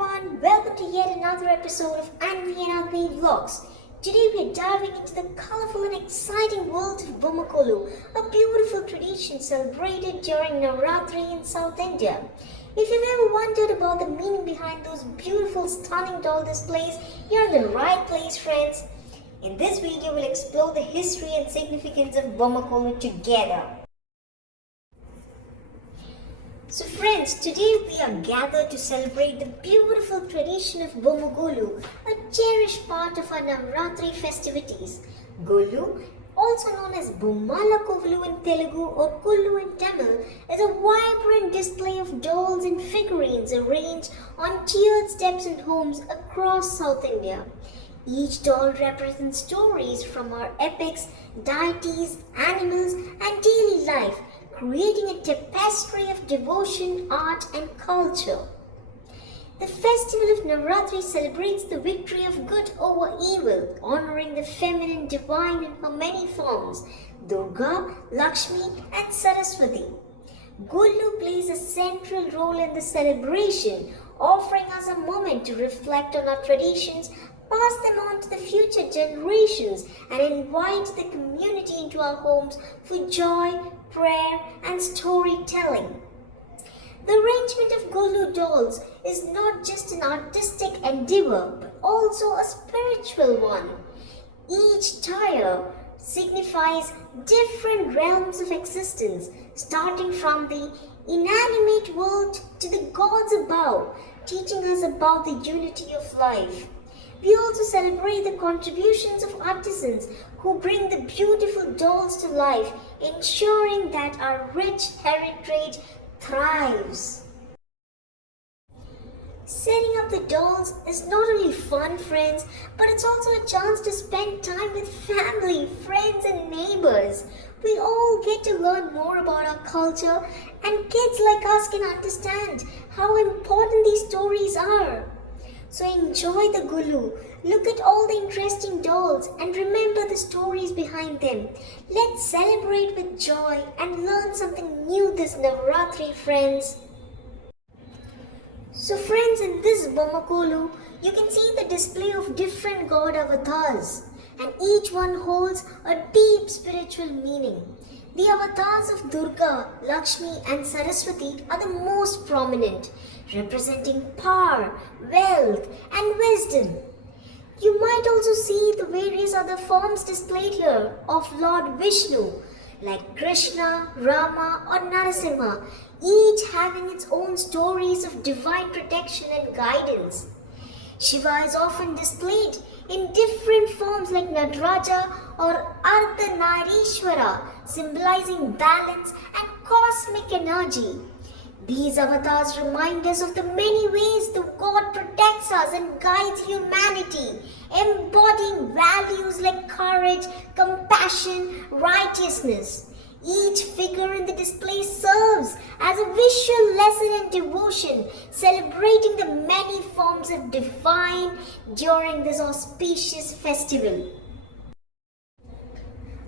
everyone, welcome to yet another episode of Anvi and Agni Vlogs. Today we are diving into the colorful and exciting world of Bomma Golu, a beautiful tradition celebrated during Navaratri in South India. If you've ever wondered about the meaning behind those beautiful stunning doll displays, you're in the right place, friends. In this video we'll explore the history and significance of Bomma Golu together. So friends, today we are gathered to celebrate the beautiful tradition of Bomma Golu, a cherished part of our Navaratri festivities. Golu, also known as Bomma Golu in Telugu or Kolu in Tamil, is a vibrant display of dolls and figurines arranged on tiered steps in homes across South India. Each doll represents stories from our epics, deities, animals, and daily life, creating a tapestry of devotion, art, and culture. The festival of Navaratri celebrates the victory of good over evil, honoring the feminine divine in her many forms, Durga, Lakshmi, and Saraswati. Golu plays a central role in the celebration, offering us a moment to reflect on our traditions, pass them on to the future generations, and invite the community into our homes for joy, prayer, and storytelling. The arrangement of Golu dolls is not just an artistic endeavor, but also a spiritual one. Each tier signifies different realms of existence, starting from the inanimate world to the gods above, teaching us about the unity of life. We also celebrate the contributions of artisans who bring the beautiful dolls to life, ensuring that our rich heritage thrives. Setting up the dolls is not only fun, friends, but it's also a chance to spend time with family, friends, and neighbors. We all get to learn more about our culture, and kids like us can understand how important these stories are. So enjoy the Golu, look at all the interesting dolls and remember the stories behind them. Let's celebrate with joy and learn something new this Navaratri, friends. So friends, in this Bomma Golu, you can see the display of different god avatars, and each one holds a deep spiritual meaning. The avatars of Durga, Lakshmi, and Saraswati are the most prominent, representing power, wealth, and wisdom. You might also see the various other forms displayed here of Lord Vishnu, like Krishna, Rama, or Narasimha, each having its own stories of divine protection and guidance. Shiva is often displayed in different forms like Nataraja or Ardhanarishwara, symbolizing balance and cosmic energy. These avatars remind us of the many ways the God protects us and guides humanity, embodying values like courage, compassion, righteousness. Each figure in the display serves as a visual lesson in devotion, celebrating the many forms of divine during this auspicious festival.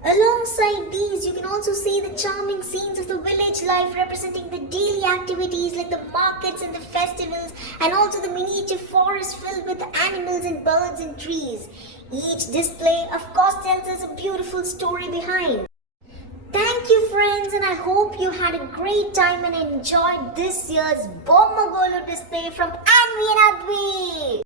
Alongside these, you can also see the charming scenes of the village life representing the daily activities like the markets and the festivals, and also the miniature forest filled with animals and birds and trees. Each display, of course, tells us a beautiful story behind. Thank you, friends, and I hope you had a great time and enjoyed this year's Bomma Golu display from Anvi and Advi.